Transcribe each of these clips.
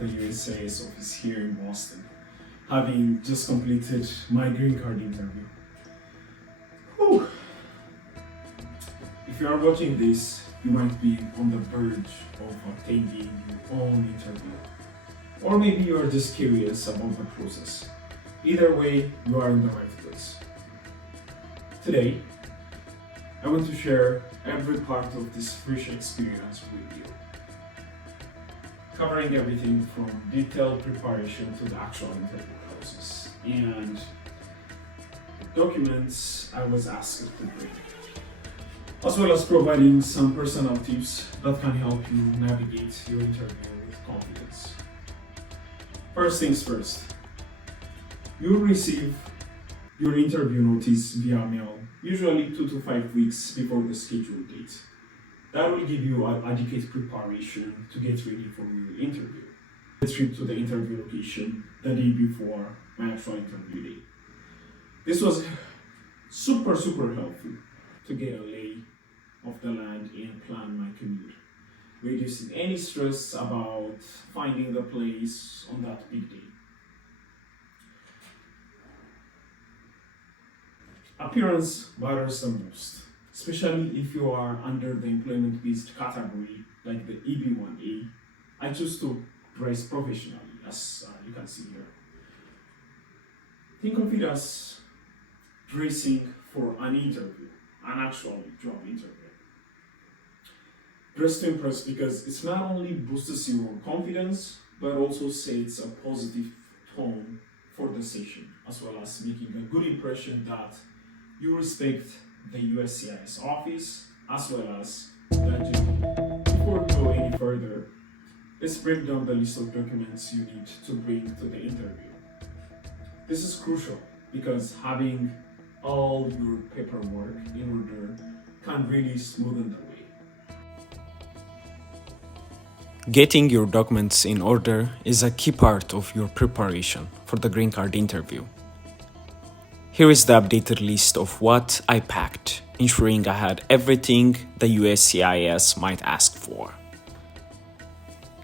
of the USCIS office here in Boston, having just completed my green card interview. Whew. If you are watching this, you might be on the verge of attending your own interview. Or maybe you are just curious about the process. Either way, you are in the right place. Today, I want to share every part of this fresh experience with you, covering everything from detailed preparation to the actual interview process and the documents I was asked to bring, as well as providing some personal tips that can help you navigate your interview with confidence. First things first, you'll receive your interview notice via mail, usually 2 to 5 weeks before the scheduled date. That will give you adequate preparation to get ready for your interview. The trip to the interview location the day before my actual interview day. This was super helpful to get a lay of the land and plan my commute, reducing any stress about finding the place on that big day. Appearance matters the most, especially if you are under the employment-based category like the EB1A. I choose to dress professionally, as you can see here. Think of it as dressing for an interview, an actual job interview. Dress to impress because it not only boosts your confidence, but also sets a positive tone for the session, as well as making a good impression that you respect the USCIS office as well as the job. Before we go any further, let's break down the list of documents you need to bring to the interview. This is crucial because having all your paperwork in order can really smoothen the way. Getting your documents in order is a key part of your preparation for the green card interview. Here is the updated list of what I packed, ensuring I had everything the USCIS might ask for.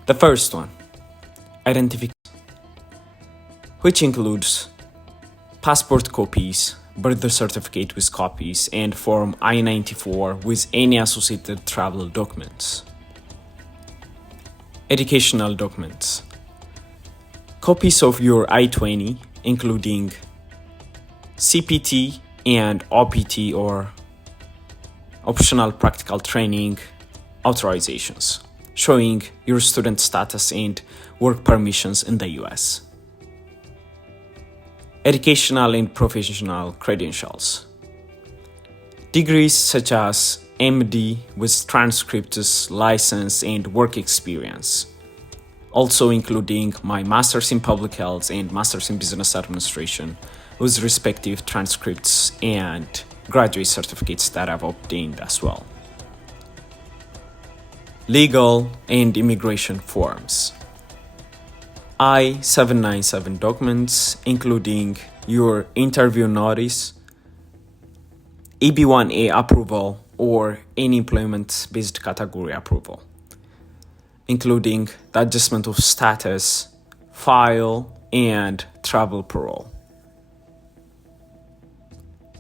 The first one, identification, which includes passport copies, birth certificate with copies, and Form I-94 with any associated travel documents. Educational documents, copies of your I-20, including CPT and OPT or optional practical training authorizations, showing your student status and work permissions in the US. Educational and professional credentials, degrees such as MD with transcripts, license, and work experience, also including my Master's in Public Health and Master's in Business Administration with respective transcripts and graduate certificates that I've obtained as well. Legal and immigration forms. I-797 documents, including your interview notice, EB1A approval, or any employment-based category approval, including the adjustment of status, file, and travel parole.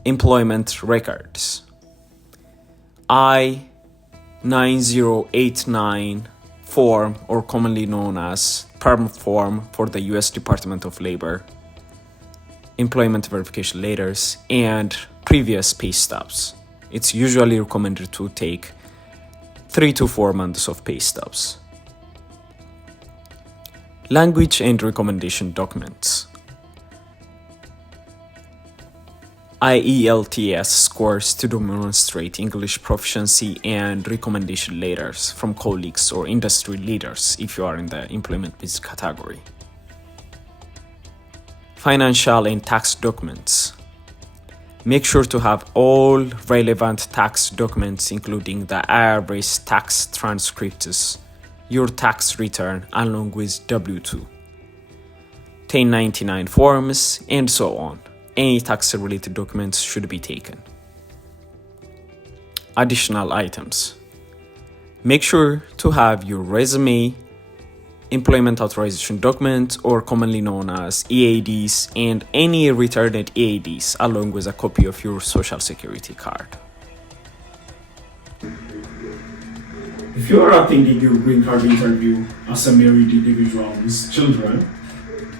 Employment records. I-9089 form, or commonly known as PERM form for the US Department of Labor, employment verification letters, and previous pay stubs. It's usually recommended to take 3 to 4 months of pay stubs. Language and recommendation documents. IELTS scores to demonstrate English proficiency and recommendation letters from colleagues or industry leaders if you are in the employment-based category. Financial and tax documents. Make sure to have all relevant tax documents, including the IRS tax transcripts, your tax return, along with W-2, 1099 forms, and so on. Any tax-related documents should be taken. Additional items. Make sure to have your resume, employment authorization document, or commonly known as EADs, and any returned EADs, along with a copy of your social security card. If you are attending your green card interview as a married individual with children,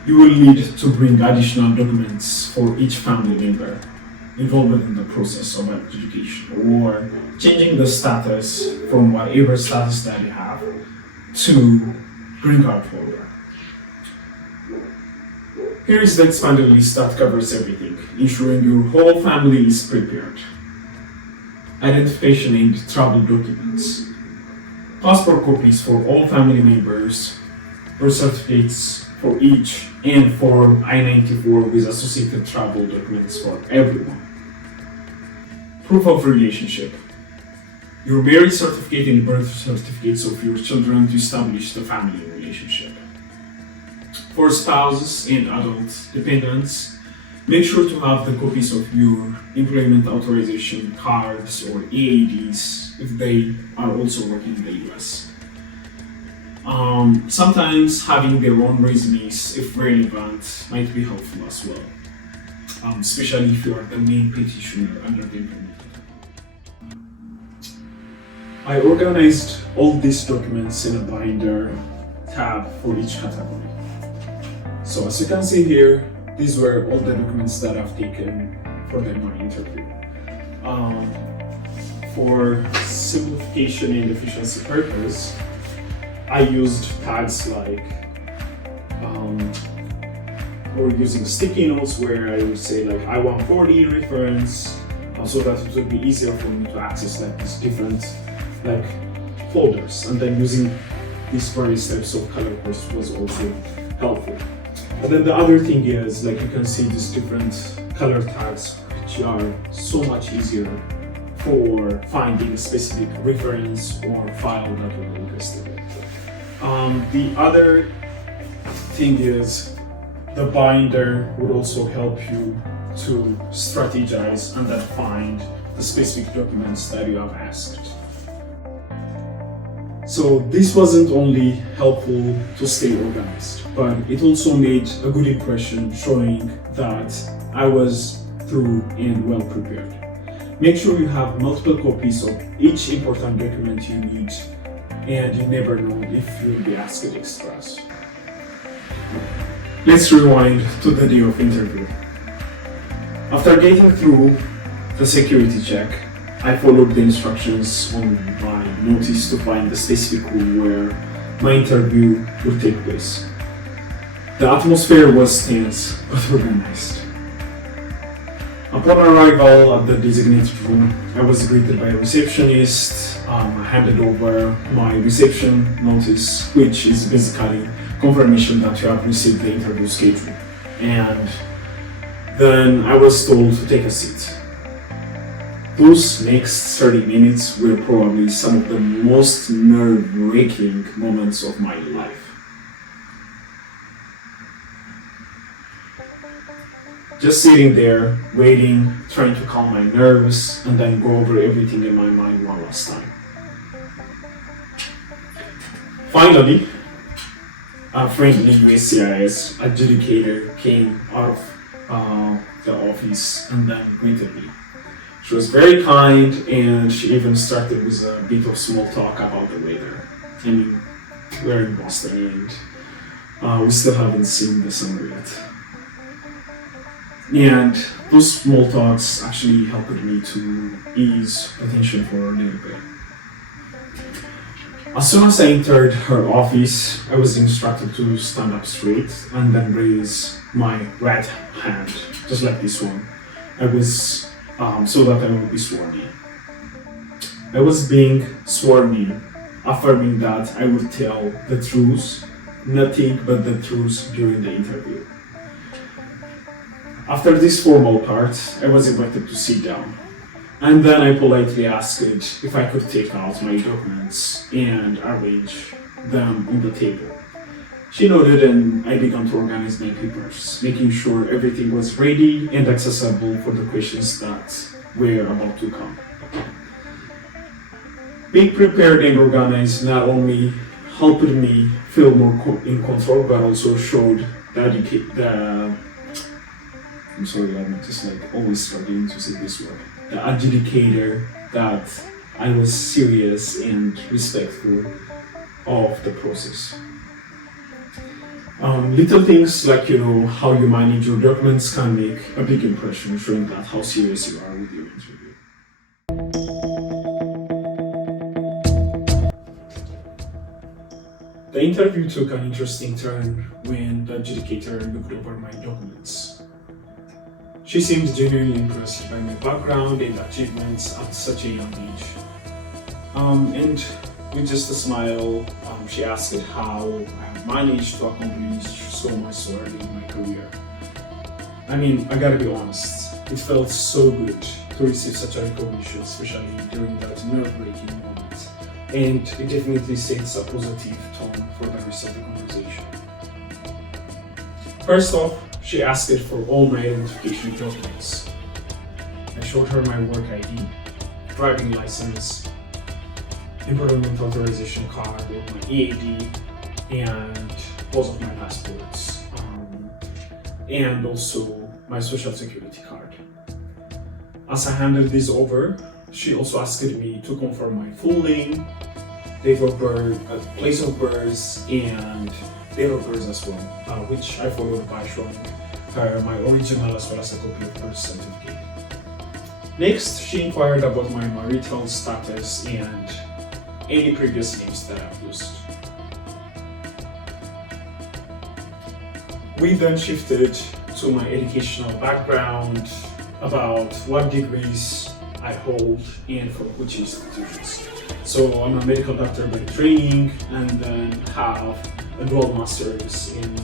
you will need to bring additional documents for each family member involved in the process of education or changing the status from whatever status that you have to green card holder. Here is the expanded list that covers everything, ensuring your whole family is prepared. Identification and travel documents, passport copies for all family members, birth certificates for each, and Form I-94 with associated travel documents for everyone. Proof of relationship, your marriage certificate and birth certificates of your children to establish the family relationship. For spouses and adult dependents, make sure to have the copies of your employment authorization cards or EADs if they are also working in the US. Sometimes having their own resumes, if relevant, might be helpful as well, especially if you are the main petitioner under the implementation. I organized all these documents in a binder tab for each category. So as you can see here, these were all the documents that I've taken for the my interview. For simplification and efficiency purpose, I used tags like, or using sticky notes where I would say like I-140 reference, so that it would be easier for me to access like these different like folders, and then using these various types of color codes was also helpful. And then the other thing is, like you can see these different color tags, which are so much easier for finding a specific reference or file that you're interested in. The other thing is the binder would also help you to strategize and then find the specific documents that you have asked. So this wasn't only helpful to stay organized, but it also made a good impression showing that I was through and well prepared. Make sure you have multiple copies of each important document you need, and you never know if you'll be asked extras. Let's rewind to the day of interview. After getting through the security check, I followed the instructions on my notice to find the specific room where my interview would take place. The atmosphere was tense but organized. Upon arrival at the designated room, I was greeted by a receptionist. I handed over my reception notice, which is basically confirmation that you have received the interview schedule. And then I was told to take a seat. Those next 30 minutes were probably some of the most nerve-wracking moments of my life. Just sitting there, waiting, trying to calm my nerves, and then go over everything in my mind one last time. Finally, a friendly USCIS adjudicator came out of the office and then greeted me. She was very kind, and she even started with a bit of small talk about the weather. I mean, we're in Boston and we still haven't seen the summer yet. And those small talks actually helped me to ease the tension for a little bit. As soon as I entered her office, I was instructed to stand up straight and then raise my right hand, just like this one. I was so that I would be sworn in. I was being sworn in, affirming that I would tell the truth, nothing but the truth during the interview. After this formal part, I was invited to sit down, and then I politely asked if I could take out my documents and arrange them on the table. She nodded, and I began to organize my papers, making sure everything was ready and accessible for the questions that were about to come. Being prepared and organized not only helped me feel more in control, but also showed I'm sorry, I'm just like always struggling to say this word. The adjudicator that I was serious and respectful of the process. Little things like how you manage your documents can make a big impression, showing that how serious you are with your interview. The interview took an interesting turn when the adjudicator looked over my documents. She seemed genuinely impressed by my background and achievements at such a young age. And with just a smile, she asked how I have managed to accomplish so much so early in my career. I mean, I gotta be honest, it felt so good to receive such a recognition, especially during that nerve-wracking moment. And it definitely sets a positive tone for the rest of the conversation. First off, she asked for all my identification documents. I showed her my work ID, driving license, employment authorization card with my EAD, and both of my passports, and also my social security card. As I handed this over, she also asked me to confirm my full name, date of birth, place of birth, and date of birth as well, which I followed by showing her my original as well as a copy of birth certificate. Next, she inquired about my marital status and any previous names that I've used. We then shifted to my educational background, about what degrees I hold and from which institutions. So I'm a medical doctor by training, and then have a dual master's in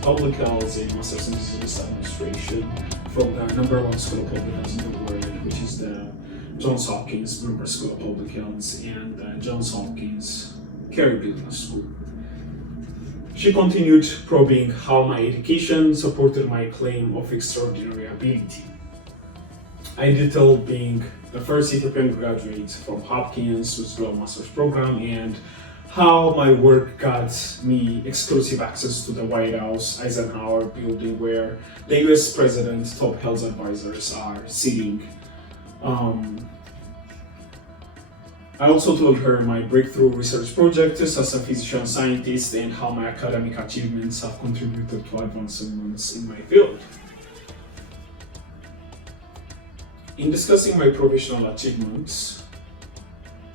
public health and master's in business administration from the #1 school of public health in the world, which is the Johns Hopkins Bloomberg School of Public Health and the Johns Hopkins Carey Business School. She continued probing how my education supported my claim of extraordinary ability. I detailed being the first Ethiopian graduate from Hopkins with dual master's program, and how my work got me exclusive access to the White House Eisenhower building where the US President's top health advisors are sitting. I also told her my breakthrough research projects as a physician scientist and how my academic achievements have contributed to advancements in my field. In discussing my professional achievements,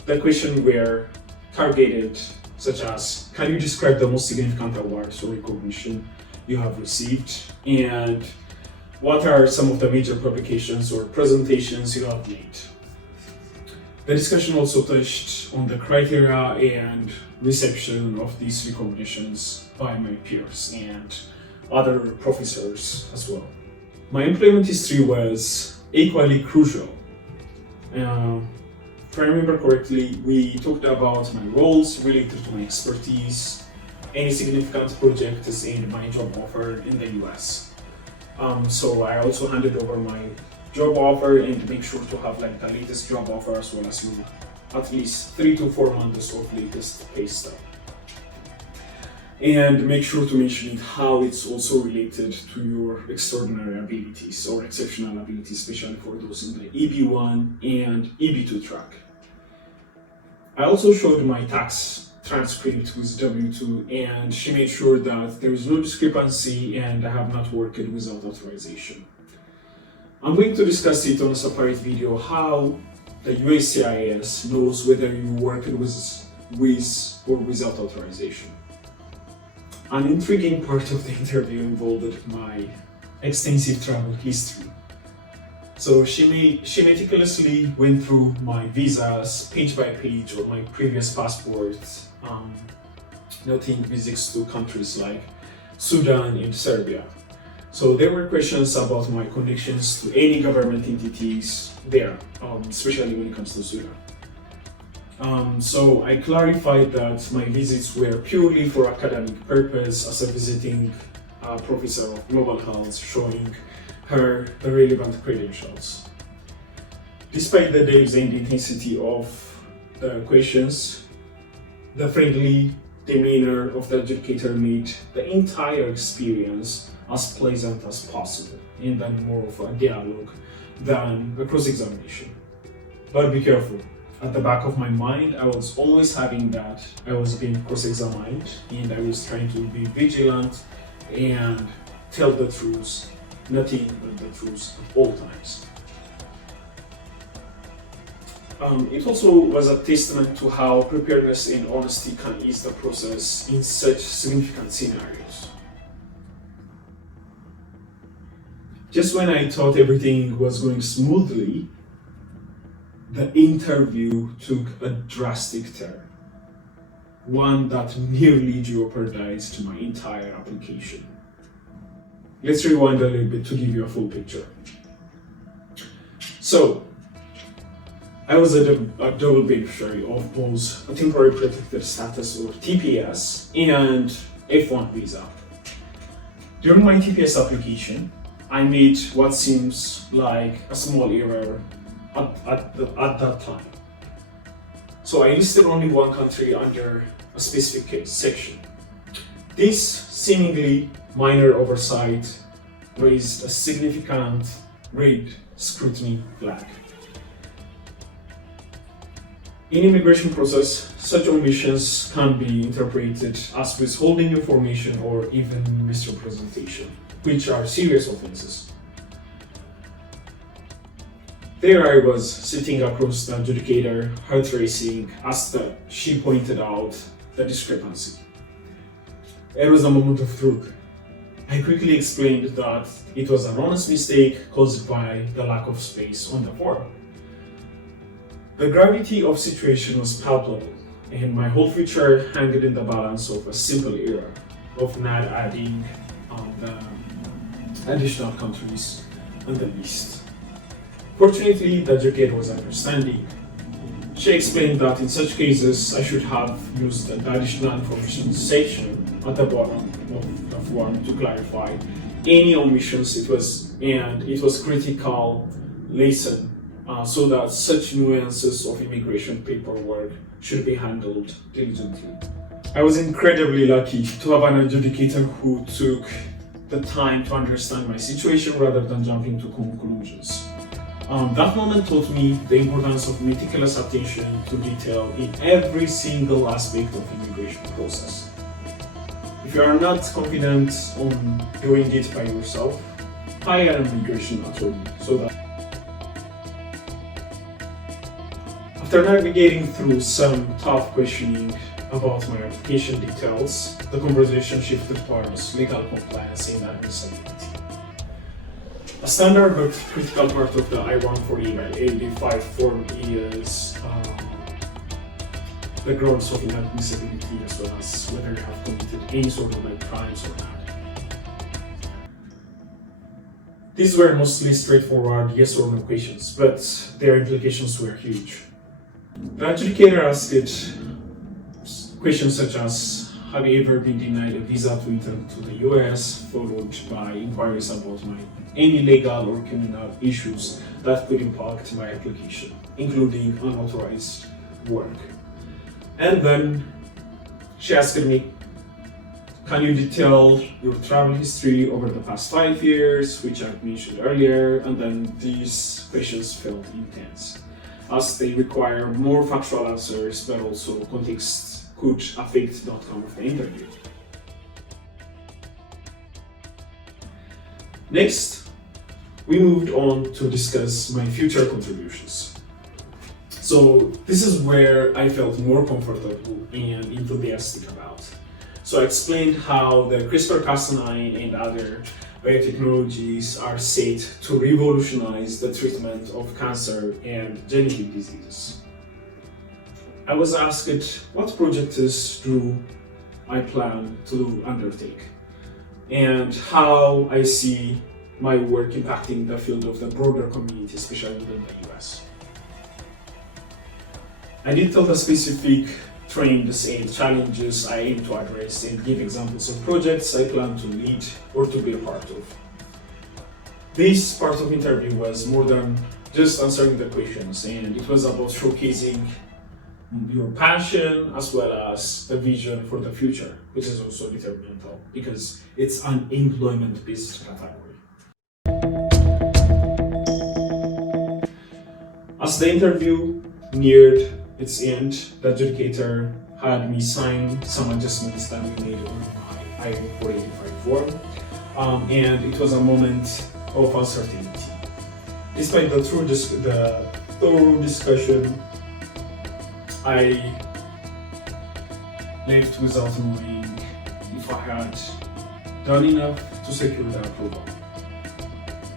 the questions were targeted, such as, can you describe the most significant awards or recognition you have received? And what are some of the major publications or presentations you have made? The discussion also touched on the criteria and reception of these recognitions by my peers and other professors as well. My employment history was equally crucial. If I remember correctly, we talked about my roles related to my expertise, any significant projects, and my job offer in the US. So I also handed over my job offer and make sure to have like the latest job offer as well as at least 3 to 4 months of latest pay stub. And make sure to mention it how it's also related to your extraordinary abilities or exceptional abilities, especially for those in the EB1 and EB2 track. I also showed my tax transcript with W2, and she made sure that there is no discrepancy and I have not worked without authorization. I'm going to discuss it on a separate video how the USCIS knows whether you worked with or without authorization. An intriguing part of the interview involved my extensive travel history. So she meticulously went through my visas page by page or my previous passports, noting visits to countries like Sudan and Serbia. So there were questions about my connections to any government entities there, especially when it comes to Sudan. So I clarified that my visits were purely for academic purpose as a visiting professor of global health, showing her the relevant credentials. Despite the depth and intensity of the questions, the friendly demeanor of the adjudicator made the entire experience as pleasant as possible, and then more of a dialogue than a cross-examination. But be careful. At the back of my mind, I was always having that I was being cross-examined, and I was trying to be vigilant and tell the truth, nothing but the truth at all times. It also was a testament to how preparedness and honesty can ease the process in such significant scenarios. Just when I thought everything was going smoothly, the interview took a drastic turn, one that nearly jeopardized my entire application. Let's rewind a little bit to give you a full picture. So, I was a double beneficiary of both a temporary protected status or TPS and F1 visa. During my TPS application, I made what seems like a small error at that time. So I listed only one country under a specific case section. This seemingly minor oversight raised a significant red scrutiny flag. In immigration process, such omissions can be interpreted as withholding information or even misrepresentation, which are serious offenses. There I was sitting across the adjudicator, heart racing, as she pointed out the discrepancy. It was a moment of truth. I quickly explained that it was an honest mistake caused by the lack of space on the form. The gravity of situation was palpable, and my whole future hung in the balance of a simple error of not adding the additional countries on the list. Fortunately, the adjudicator was understanding. She explained that in such cases, I should have used the additional information section at the bottom of the form to clarify any omissions it was critical lesson so that such nuances of immigration paperwork should be handled diligently. I was incredibly lucky to have an adjudicator who took the time to understand my situation rather than jumping to conclusions. That moment taught me the importance of meticulous attention to detail in every single aspect of immigration process. If you are not confident on doing it by yourself, hire an immigration attorney so that after navigating through some tough questioning about my application details, the conversation shifted towards legal compliance and admissibility. A standard but critical part of the I-140/85 form is the grounds of inadmissibility as well as whether you have committed any sort of crimes or not. These were mostly straightforward yes or no questions, but their implications were huge. The adjudicator asked questions such as, have you ever been denied a visa to enter to the US, followed by inquiries about any legal or criminal issues that could impact my application, including unauthorized work. And then she asked me, can you detail your travel history over the past 5 years, which I mentioned earlier, and then these questions felt intense, as they require more factual answers, but also context could affect the outcome of the interview. Next, we moved on to discuss my future contributions. So this is where I felt more comfortable and enthusiastic about. So I explained how the CRISPR-Cas9 and other biotechnologies are set to revolutionize the treatment of cancer and genetic diseases. I was asked what projects do I plan to undertake and how I see my work impacting the field of the broader community, especially within the US. I detailed the specific trends and challenges I aim to address and give examples of projects I plan to lead or to be a part of. This part of the interview was more than just answering the questions, and it was about showcasing your passion as well as the vision for the future, which is also detrimental because it's an employment-based category. As the interview neared its end, the adjudicator had me sign some adjustments that we made on my I-485 form, and it was a moment of uncertainty. Despite the thorough discussion, I left without knowing if I had done enough to secure the approval.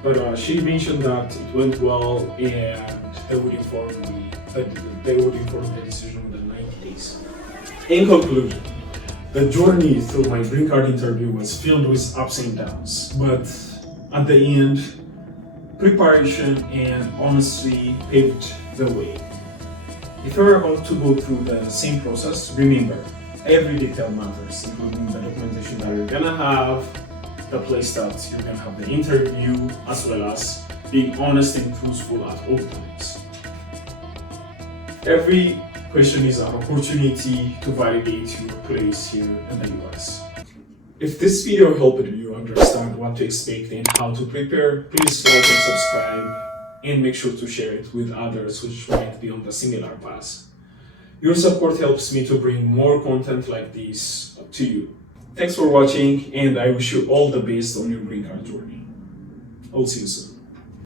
But she mentioned that it went well and they would inform me that they would inform the decision within 90 days. In conclusion, the journey through my green card interview was filled with ups and downs, but at the end, preparation and honesty paved the way. If you're about to go through the same process, remember, every detail matters, including the documentation that you're gonna have, the place that you're gonna have the interview, as well as being honest and truthful at all times. Every question is an opportunity to validate your place here in the US. If this video helped you understand what to expect and how to prepare, please like and subscribe, and make sure to share it with others which might be on the similar path. Your support helps me to bring more content like this to you. Thanks for watching, and I wish you all the best on your green card journey. I'll see you soon.